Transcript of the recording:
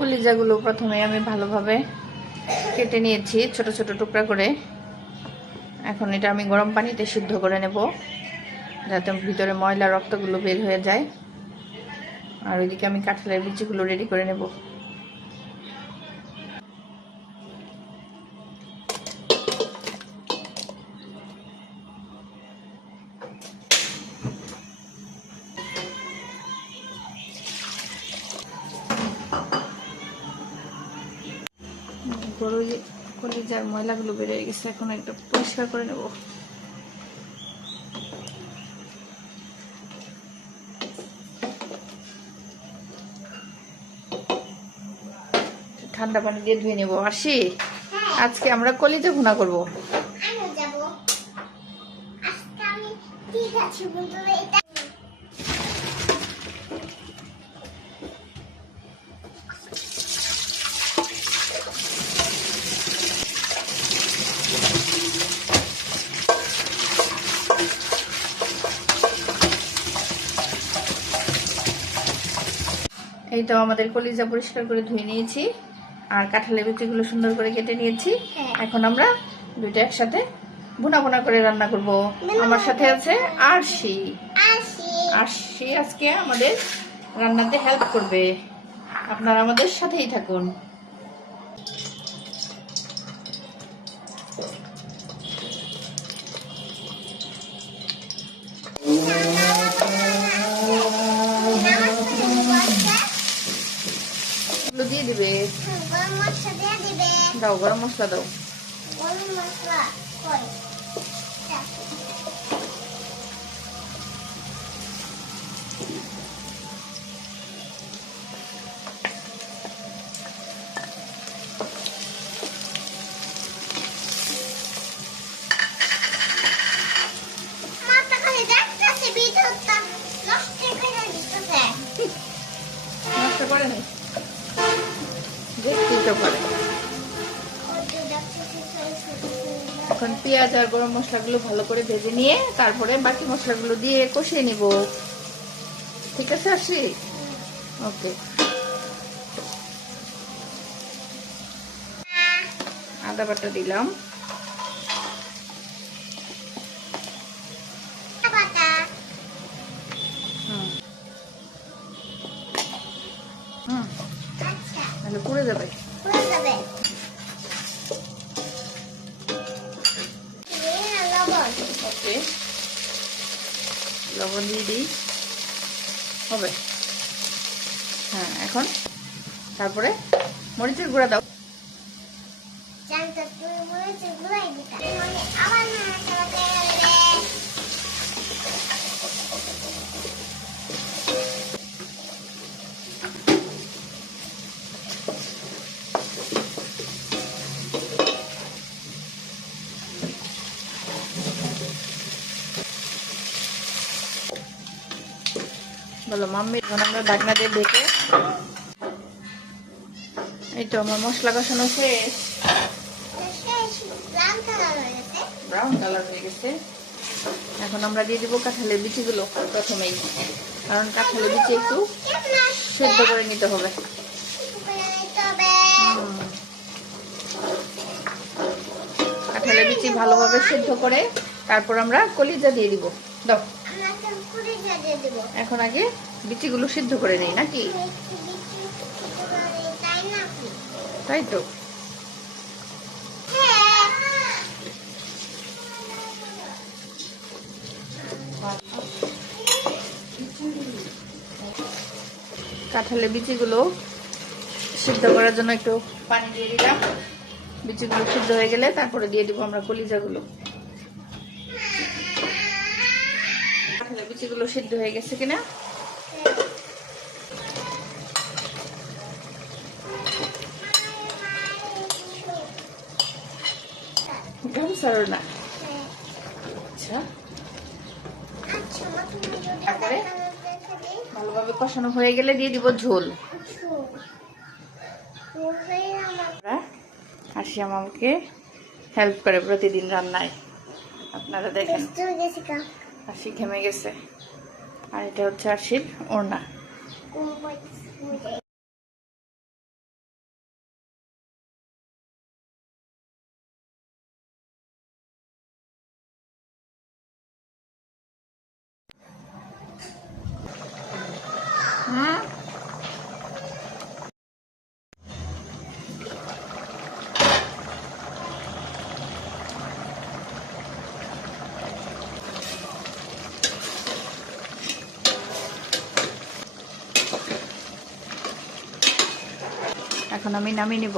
কলিজাগুলো প্রথমে আমি ভালোভাবে কেটে নিয়েছি ছোট ছোট টুকরা করে। এখন এটা আমি গরম পানিতে সিদ্ধ করে নেব যাতে ভিতরে ময়লা রক্তগুলো বের হয়ে যায়। আর ওইদিকে আমি কাঁঠালের বিচিগুলো রেডি করে নেব। কলিজার ময়লাগুলো বের হয়ে গেছে, এখন একটা পরিষ্কার করে নেব। ঠান্ডা পানি দিয়ে ধুয়ে নেব। আসি, আজকে আমরা কলিজা ভুনা করব। এই তো আমাদের কলিজা পরিষ্কার করে ধুয়ে নিয়েছি আর কাঁঠালের বিচিগুলো সুন্দর করে কেটে নিয়েছি। এখন আমরা দুইটা একসাথে ভুনা ভুনা করে রান্না করব। আমার সাথে আছে আরশি। আরশি আজকে আমাদের রান্নাতে হেল্প করবে। আপনারা আমাদের সাথেই থাকুন। দিয়ে দিবে, দাও গরম মশলা দাও। নষ্ট করে নেই, দেখতেই তো পারে। এখন পেঁয়াজ আর গরম মশলাগুলো ভালো করে ভেজে নিয়ে তারপরে বাকি মশলাগুলো দিয়ে কষিয়ে নিব। ঠিক আছে আসি? ওকে। আদা বাটা দিলাম, তাহলে পুড়ে যাবে। ওকে, লবণ দিয়ে দিই, হবে। হ্যাঁ, এখন তারপরে মরিচের গুঁড়া দাও। বলো মাম্মি। এখন আমরা ঢাকনা দিয়ে ঢেকে, এই তো আমার মশলা কষানো শেষ, ব্রাউন কালার হয়ে গেছে। এখন আমরা দিয়ে দিব কাঁঠালের বিচিগুলো প্রথমেই, কারণ কাঁঠালের বিচি একটু সেদ্ধ করে নিতে হবে। কাঁঠালের বিচি ভালোভাবে সেদ্ধ করে তারপর আমরা কলিজা দিয়ে দিব। দাও, এখন আগে বিচিগুলো সিদ্ধ করে নেই নাকি? তাই তো। কাঁঠালের বিচিগুলো সিদ্ধ করার জন্য একটু পানি দিয়ে দিলাম। বিচিগুলো সিদ্ধ হয়ে গেলে তারপরে দিয়ে দিব আমরা কলিজাগুলো। কাঁঠালের বিচিগুলো সিদ্ধ হয়ে গেছে কিনা না? আচ্ছা, তারপরে ভালোভাবে কষানো হয়ে গেলে দিয়ে দিব ঝোল। আরশি আমাকে হেল্প করে প্রতিদিন রান্নায়, আপনারা দেখেন। আরশি ঘেমে গেছে, আর এটা হচ্ছে আরশির ওড়না। এখন আমি নামিয়ে নিব।